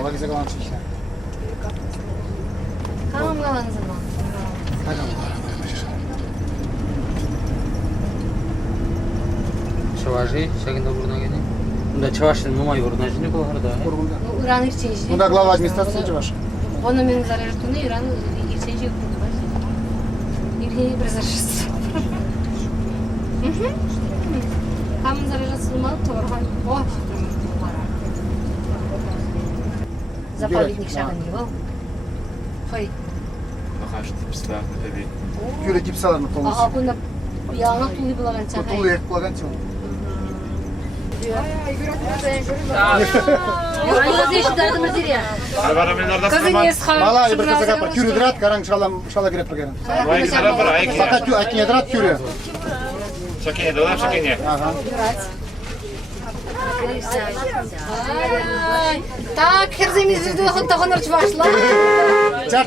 Valla güzel olan şey. Kanım kalan zaman. Чуваши, шагында бурнагени. Мында чуваштын нумай бурнажини буларда. Уран ирченши. Bunda глава администрации чуваш. Оны менің заряжатуны Иран ирченши өкінді бар. Ирхени произошествие. Камын заряжат сылмалы тоғырған. О, заповедник шағын не был. Қой. Küre gipsalarını Аға tolmuş. күні яңа тулы болған чағай. Tutulu yak bulagan çıl. Mala bir kıza kapar. Küre drat karan şala girip bakarım. Fakat kü akine drat küre. Шакине, давай шакине. Aha. Так, херземіз жүрді құтта қоныр чывашла.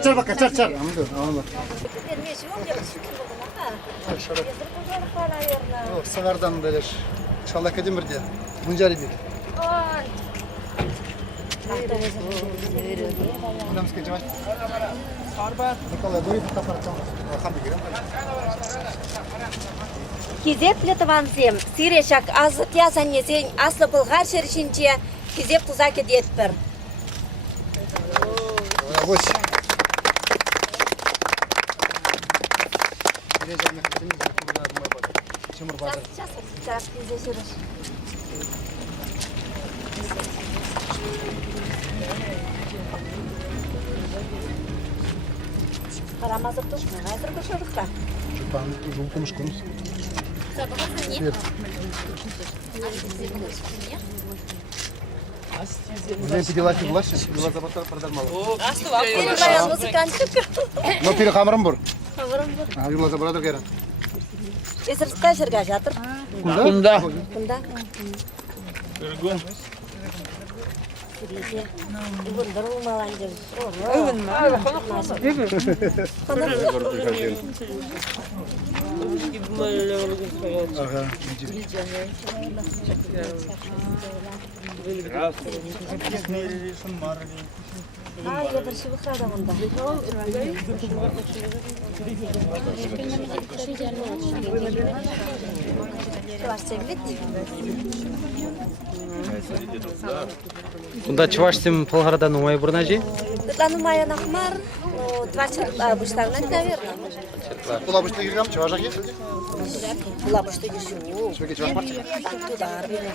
Çar bakar çar. Anladım. Severden böyle şala kedim bir diye. Buncari bir. Bundan sıkıntı var. Bakalım böyle bir tapar tamam. Bakalım bir girelim. Кезеп плетванзем, сирешак азыт ясанесен аслы былғар шершинче кезеп тузаке детпір. Boş. Çamur bazı. Сейчас бизе шереш. Карамазык тушмай, айзыр кышырықта. Çupan, жулкumuş kumuz. Нет. Уже педелать власть, педела забота продавала. Перебаян музыкантчик. Но перехамрым бур. Хавырым бұр. Юла забрала гера. Есірсті жерге жатыр. Kunda. Кунда. Бұндар ұлмалан жер. Aha. Едірші бұқырада бұнда. Var sevlet. Мында чуваштын булгарда нумай бурнажи. Танымая нахмар, два черта буштарнан, наверное. Kula bu işte girgam çavaşak ye. Була бушты дешеу. Şöyle çavaş var. Тудар бері.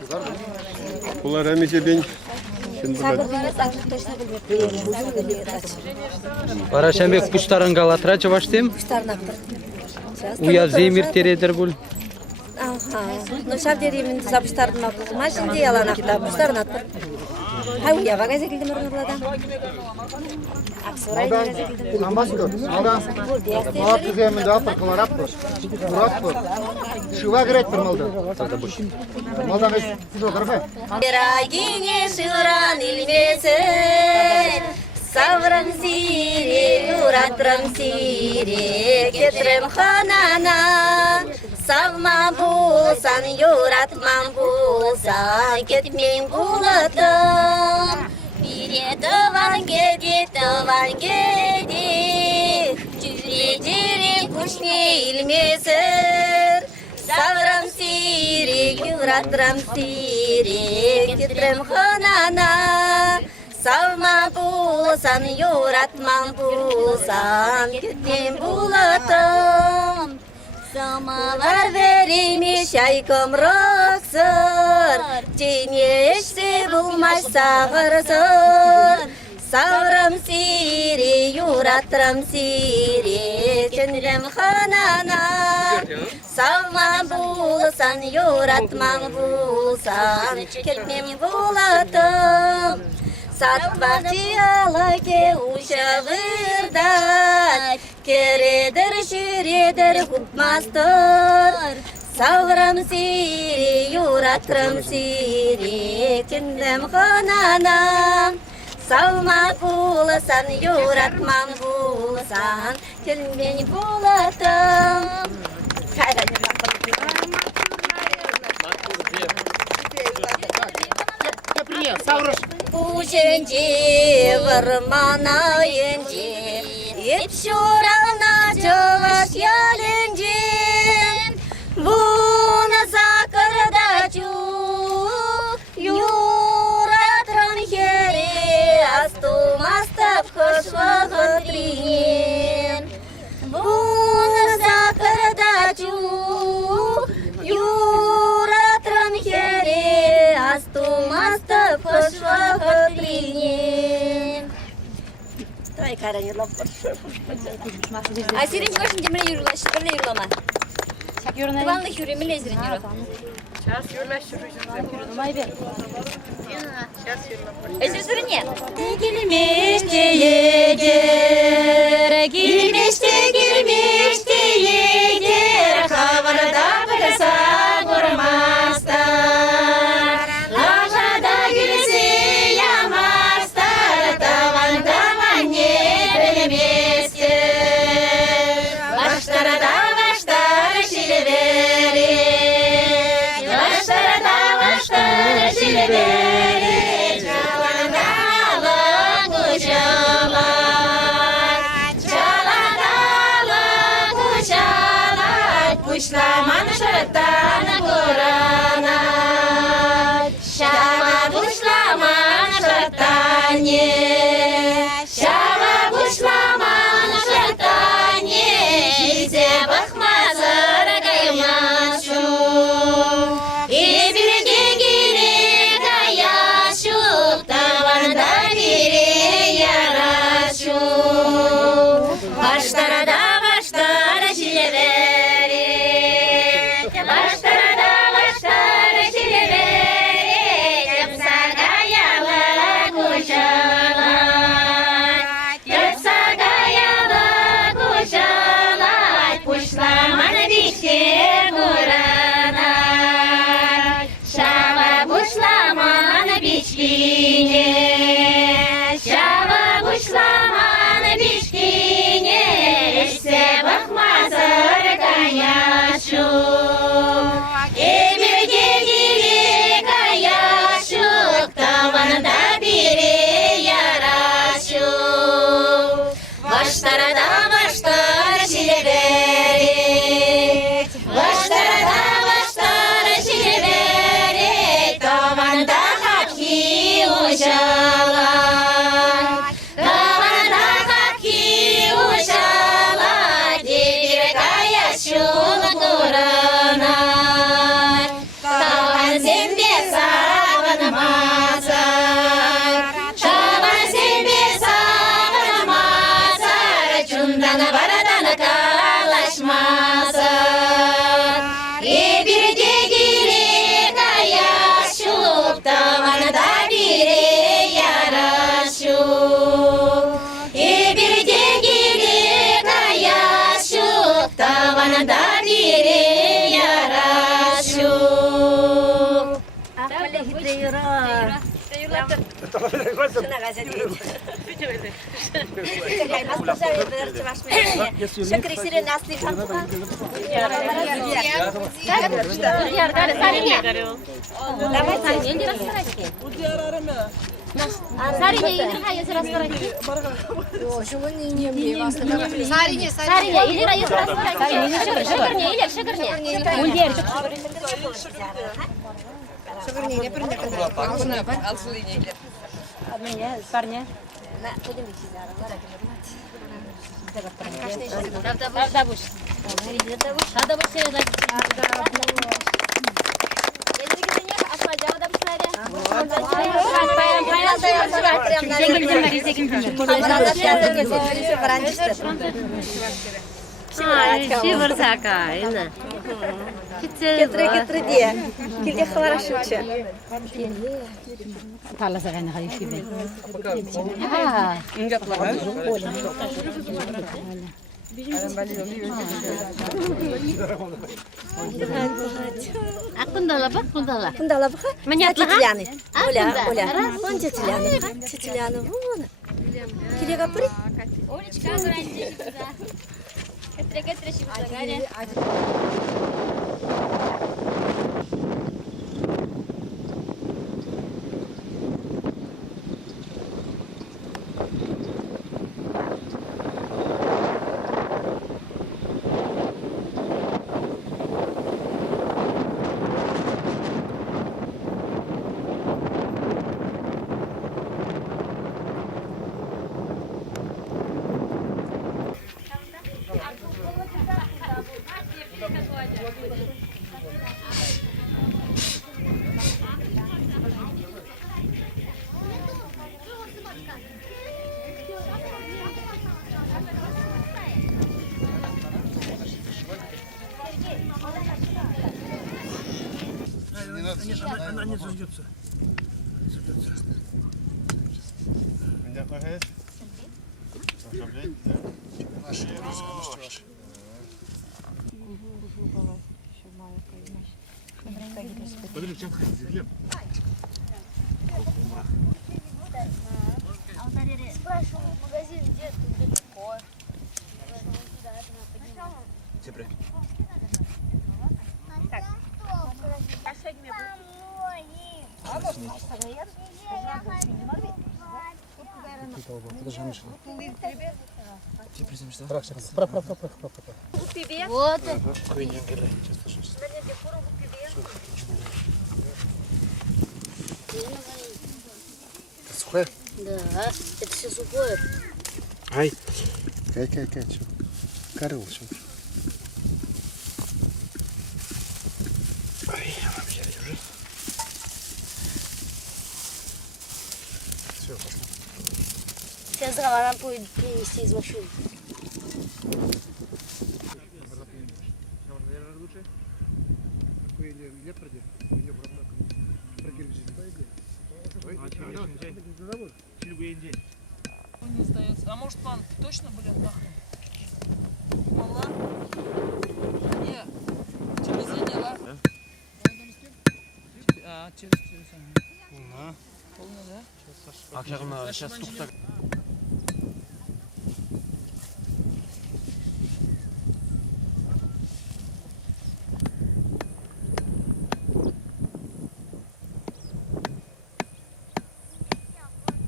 Bular hemece ben Сабыр бері сағыр точно білмеп. Барашамбек буштарын галатра чуваштым. Буштарын ақтыр. Уя земир тередер бул. Ага. Ну шар деремін за буштарын ақтыр. Машинде ялан ақтыр. Буштарын ақтыр. Ха уя вага зекілді мұрнырладан. Аксурай нere зекілді. Ambasador. Malda. Malda kızıyamın da apır kılar apır. Murat pır. Şıva giret pır malda. Malda biz siz o tarafa. Рагине шыран илмесін, саврым сире, юратрым сире, кетрім ханана. Savma bulsan, yuratmam bulsan, ketmeyim bulatım. Bire tıvan gedi, cüre kuşne ilmesir. Savram siri, yuratram siri, ketrim hanana. Savma bulsan, yuratmam bulsan, ketmeyim bulatım. Samavar vermiş aykım rıksır, Ceneşte bulmaz sağırsın. Savram siri, yuratram siri, Kendim hanana. Savma bulsan, yuratmam bulsan, Ketmem bulatım. Satmakçı alake uşağırdan, Keredir şüredir hukmastır. Savram siri, yuratram siri, Kendim hanana. Savma bulsan, yuratmam bulsan, Kelmen bulatım. Savrış. üçüncü vırmana inci İp şurana çavaş yalincin Buna sakırda çuk Yuratran heri Astum astap hoş vakıtrinin Buna sakırda çuk Yuratran heri Astum astap hoş vakıtrinin Ay karen yılap Ay senin başın cemile yürüla, şıkırla yürülama Kıvanlık yürüyüm, bile senin yürü Esir ne? Girmiş diyedir, girmiş diyedir Havarda bırsa vurmazlar Lağada gülüsü yamazlar Tavan ne bilemezdir Başlara da başlar şiliveri Başlara da başlar şiliveri Puşlaman şaratan korana Şava puşlaman şaratan ye Şava puşlaman şaratan ye Bize bakmazlar kaymas şu Bir gengini kaya şu Tavanda biri yara şu Başlara da başlar şilever Şava buşlaman biçkine Eşse bakmazır kaya şu Bir gengili kaya şu Tavanında biri yara şu Başlara da başlar şileveri Başlara da başlar şileveri Tavanında Uşalar, Tavanda haki uşalar, Dibir kaya şul kuranar, Tavan sembe savunmazar, Tavan sembe savunmazar, Cundana baradana kalaşmazar, Dibir gegili kaya şul Tavanda Tavanında biri yara şu Akbale hidre yura Şuna gazete Kaymaz kuşa verir çıvaşmaya Şakır isiri nasli kanka Udyar gari sarinya Damay sarinya indir astaraki Udyar arama Sarinya indir kaya sirastaraki Yo şunun inyem diye bastırma Sarinya indir ayı sirastaraki Şakırnya iler şakırnya Udyar Şakırnya iler pırında kadar Alsılıyla iler Admanya, isparnya Nak, pwede magsigarang Dabush. Dabush sila lagi. Jadi kita ni asal Jawa dabush saja. Şivar sakayna. Ketri diye. Kilde хорошо. Pala sa kanya kayo sibe. Кундала бак, кундала. Кундала бак. Манятла. Тетляны. Оля. Вон тетляны. Тетляны вон. Килега при. Олечка, зраньте. Кетре шивагаре. Она не сожгется. Подожди, чем ходить? Глеб? Спрашиваю, магазин где тут далеко. Цепри. Вот. Сухая? Да, это все сухое. Ай. Кай, что? Карыл, что? Ай, вообще, держи. Все, пошло. Сейчас дрова нам будет принести из машины. Не остается. А может план точно, блин, нахрен? Мала? Не. Телевизор, ла? А, через телевизор. Полно, да? Акшағына сейчас туқтак.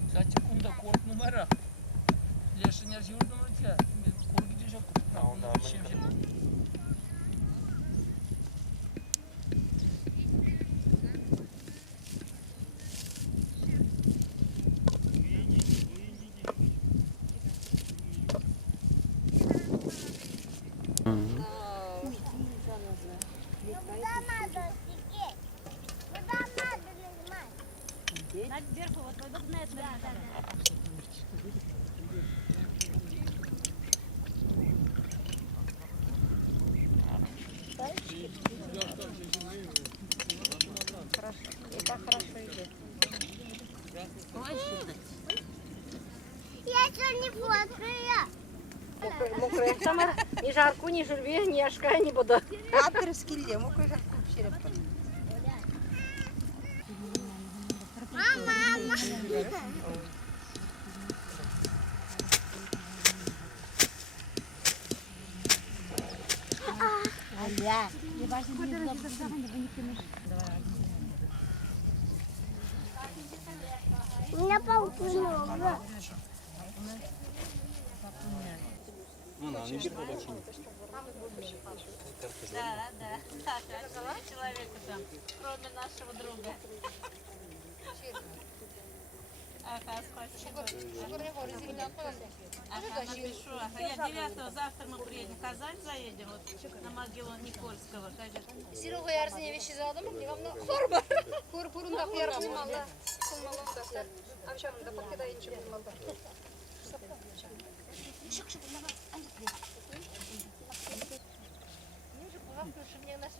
Kısa çıkımda kork numara. Leşin yer yurdum öyle. Kork gidecek. Я что не фоткаю? Мокрое сама, ні жарку, ні журбі, ні ашка, ні вода. У меня паук много. Человека там, кроме нашего друга. Ага, спасибо. Ага, напишу. Ага, я 9-го, завтра мы приедем в Казань, заедем вот, на могилу Никольского. Сирого ярсыне вещи залдым, мына хорба. Курпурунда ярсыне малда. Малда. Амшамында покидаенче малда. Мне нас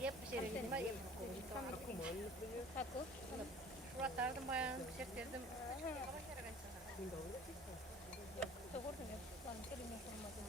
я посередине моем. Хату. Шуратардым баян, сертердим. Тогордым я. План келеме форматы.